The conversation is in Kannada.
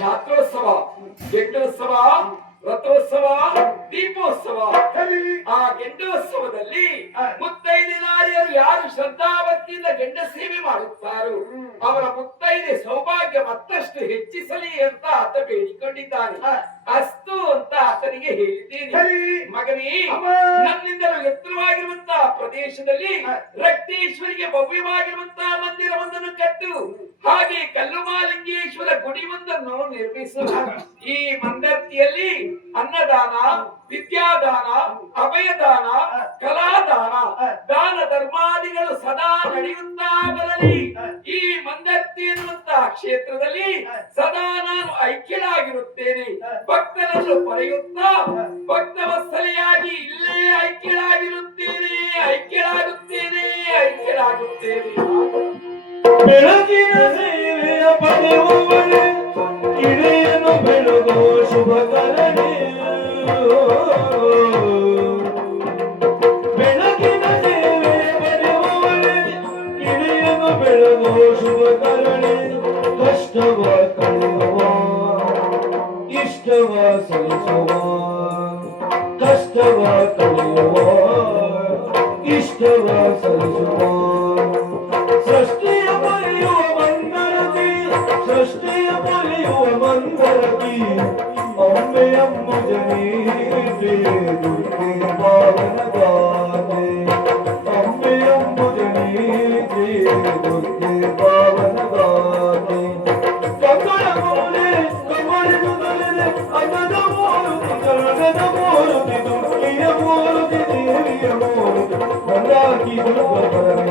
ಜಾತ್ರೋತ್ಸವ, ಗೆಂಡೋತ್ಸವ, ರಥೋತ್ಸವ, ದೀಪೋತ್ಸವ. ಆ ಗೆಂಡೋತ್ಸವದಲ್ಲಿ ಮುತ್ತೈದೆ ನಾರಿಯರು ಯಾರು ಶ್ರದ್ಧಾಭಕ್ತಿಯಿಂದ ಗೆಂಡ ಸೇವೆ ಮಾಡುತ್ತಾರೋ ಅವರ ಮುತ್ತೈದೆ ಸೌಭಾಗ್ಯ ಮತ್ತಷ್ಟು ಹೆಚ್ಚಿಸಲಿ ಅಂತ ಆತ ಬೇಡಿಕೊಂಡಿದ್ದಾನೆ. ಅಸ್ತು ಅಂತ ಆತನಿಗೆ ಹೇಳಿದ್ದೇನೆ. ಮಗನೇ, ನನ್ನಿಂದಲೂ ಎತ್ತರವಾಗಿರುವಂತಹ ಪ್ರದೇಶದಲ್ಲಿ ರಕ್ತೇಶ್ವರಿಗೆ ಭವ್ಯವಾಗಿರುವಂತಹ ಮಂದಿರವೊಂದನ್ನು ಕಟ್ಟು, ಹಾಗೆ ಕಲ್ಲುಮಾಲಿಂಗೇಶ್ವರ ಗುಡಿಯೊಂದನ್ನು ನಿರ್ಮಿಸು. ಈ ಮಂದರ್ತಿಯಲ್ಲಿ ಅನ್ನದಾನ, ವಿದ್ಯಾದಾನ, ಅಭಯದಾನ, ಕಲಾದಾನ, ದಾನ ಧರ್ಮಾದಿಗಳು ಸದಾ ನಡೆಯುತ್ತಾ ಬರಲಿ. ಈ ಮಂದರ್ತಿ ಎನ್ನುವಂತಹ ಕ್ಷೇತ್ರದಲ್ಲಿ ಸದಾ ನಾನು ಐಕ್ಯಳಾಗಿರುತ್ತೇನೆ. ಭಕ್ತರನ್ನು ಪಡೆಯುತ್ತಾ ಭಕ್ತವತ್ಸಲೆಯಾಗಿ ಇಲ್ಲೇ ಐಕ್ಯಳಾಗಿರುತ್ತೇನೆ, ಐಕ್ಯಳಾಗುತ್ತೇನೆ, ಐಕ್ಯಳಾಗುತ್ತೇನೆ. ಬೆಳಗಿನ ಸೇವೆಯ ಪಡೆಯುವವಳೆ ಕಿಡೆಯನ್ನು ಬೆಳಗೋ ಶುಭಕರಣೆ. ಬೆಳಗಿನ ಸೇವೆಯ ಪಡೆಯುವವಳೆ ಕಿಡೆಯನ್ನು ಬೆಳಗೋ ಶುಭಕರಣೆ. ಕಷ್ಟವ ಕಳೆಯುವ, ಇಷ್ಟವ ಸಲ್ಲಿಸುವ, ಕಷ್ಟವ ಕಳೆಯುವ, ಇಷ್ಟವ ಸಲ್ಲಿಸುವ. ಸೃಷ್ಟಿಯ ಪೊಲಿಯುವ ಮಂದರತಿ, ಸೃಷ್ಟಿಯ ಪೊಲಿಯುವ ಮಂದರತಿ. ಅಂಬೆ ಅಂಬುಜನೀತೆ ದುರ್ಗೆ ಪಾವನ ಗಾತೆ. ಅಂಬೆ ಅಂಬುಜನೀತೆ ದುರ್ಗೆ ಪಾವನ ಗಾತೆ. ಕಂಗಳ ಮೂಲೆ ಕಮಲಿದುದಲಿದೆ ಅನ್ನದ ಮೂರುತಿ, ಕನ್ನಡದ ಮೂರುತಿ, ದುರ್ಗಿಯ ಮೂರುತಿ, ದೇವಿಯ ಮೂರುತಿ. ಮಂದಾಕಿ ದುರ್ಗರ